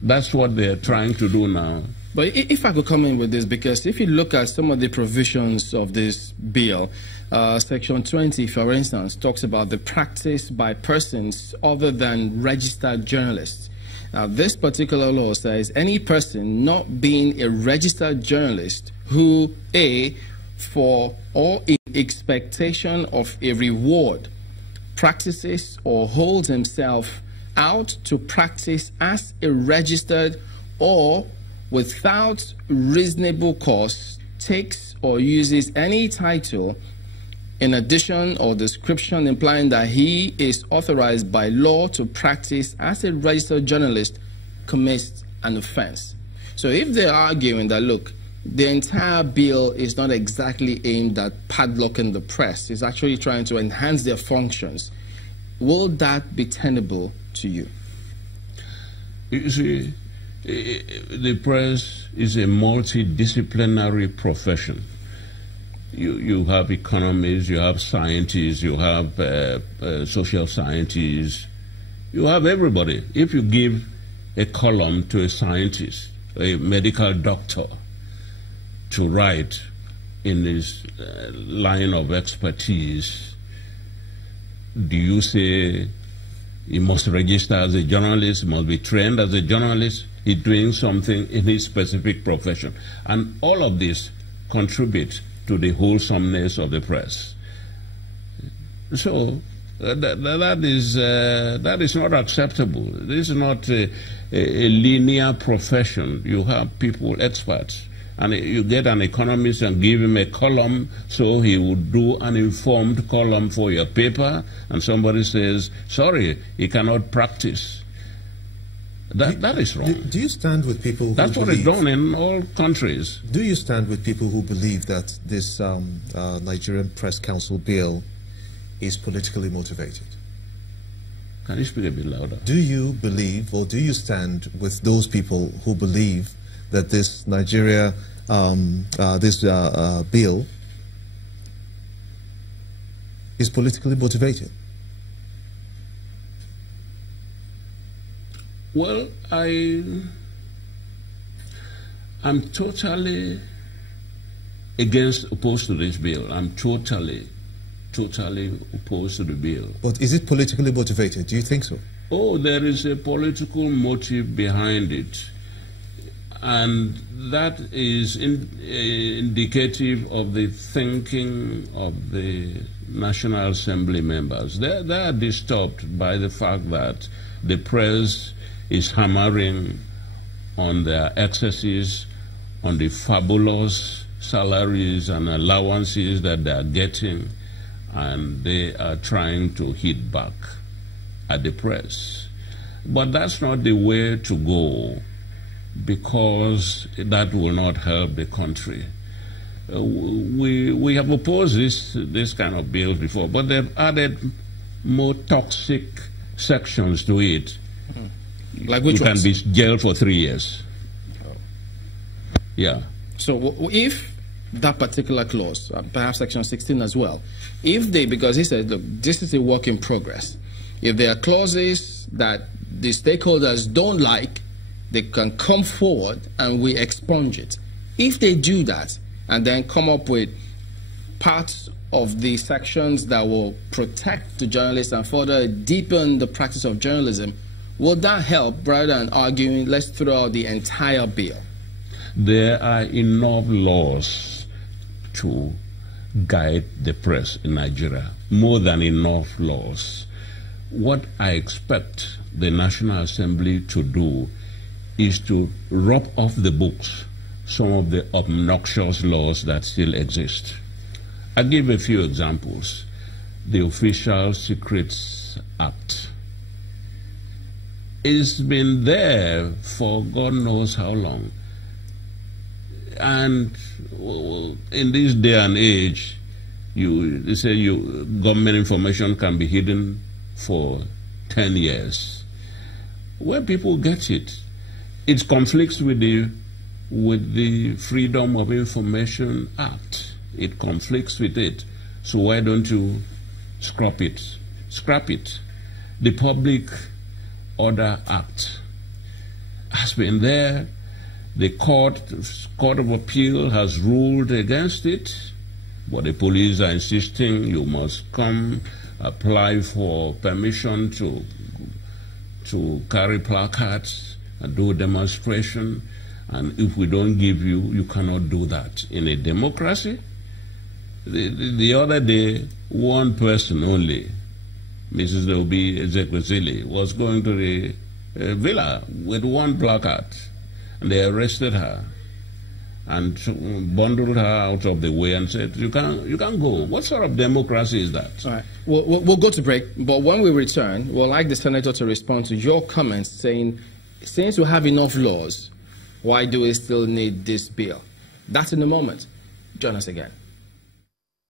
That's what they're trying to do now. But if I could come in with this, because if you look at some of the provisions of this bill, Section 20, for instance, talks about the practice by persons other than registered journalists. This particular law says any person not being a registered journalist who, A, for or in expectation of a reward, practices or holds himself out to practice as a registered or without reasonable cause takes or uses any title in addition or description implying that he is authorized by law to practice as a registered journalist commits an offense. So if they're arguing that, look, the entire bill is not exactly aimed at padlocking the press, it's actually trying to enhance their functions, will that be tenable to you? You see, the press is a multidisciplinary profession. You have economists, you have scientists, you have social scientists, you have everybody. If you give a column to a scientist, a medical doctor, to write in his line of expertise, do you say he must register as a journalist, must be trained as a journalist? He's doing something in his specific profession. And all of this contributes to the wholesomeness of the press. So that is not acceptable. This is not a linear profession. You have people, experts, and you get an economist and give him a column, so he would do an informed column for your paper, and somebody says, sorry, he cannot practice. That is wrong. Do you stand with people who That's what is done in all countries. Do you stand with people who believe that this Nigerian Press Council bill is politically motivated? Can you speak a bit louder? Do you believe, or do you stand with those people who believe that this Nigeria, bill is politically motivated? Well, I'm totally opposed to this bill. I'm totally opposed to the bill. But is it politically motivated? Do you think so? Oh, there is a political motive behind it. And that is indicative of the thinking of the National Assembly members. They are disturbed by the fact that the press is hammering on their excesses, on the fabulous salaries and allowances that they are getting, and they are trying to hit back at the press. But that's not the way to go, because that will not help the country. We have opposed this kind of bill before, but they've added more toxic sections to it. Like which ones? You can be jailed for 3 years. Yeah. So if that particular clause, perhaps Section 16 as well, if they, because he said, look, this is a work in progress. If there are clauses that the stakeholders don't like, they can come forward and we expunge it. If they do that and then come up with parts of the sections that will protect the journalists and further deepen the practice of journalism, will that help rather than arguing, let's throw out the entire bill? There are enough laws to guide the press in Nigeria, more than enough laws. What I expect the National Assembly to do is to rub off the books some of the obnoxious laws that still exist. I'll give a few examples. The Official Secrets Act. It's been there for God knows how long. And in this day and age, they say government information can be hidden for 10 years. When people get it, it conflicts with the Freedom of Information Act. It conflicts with it. So why don't you scrap it? Scrap it. The Public Order Act. has been there. The Court of Appeal has ruled against it, but the police are insisting you must come, apply for permission to carry placards and do demonstration, and if we don't give you, you cannot do that. In a democracy, the other day, one person only, Mrs. Obi Ezekwesili, was going to the villa with one placard, and they arrested her and bundled her out of the way and said, you can't go. What sort of democracy is that? All right. We'll go to break, but when we return, we'll like the Senator to respond to your comments saying, since we have enough laws, why do we still need this bill? That's in a moment. Join us again.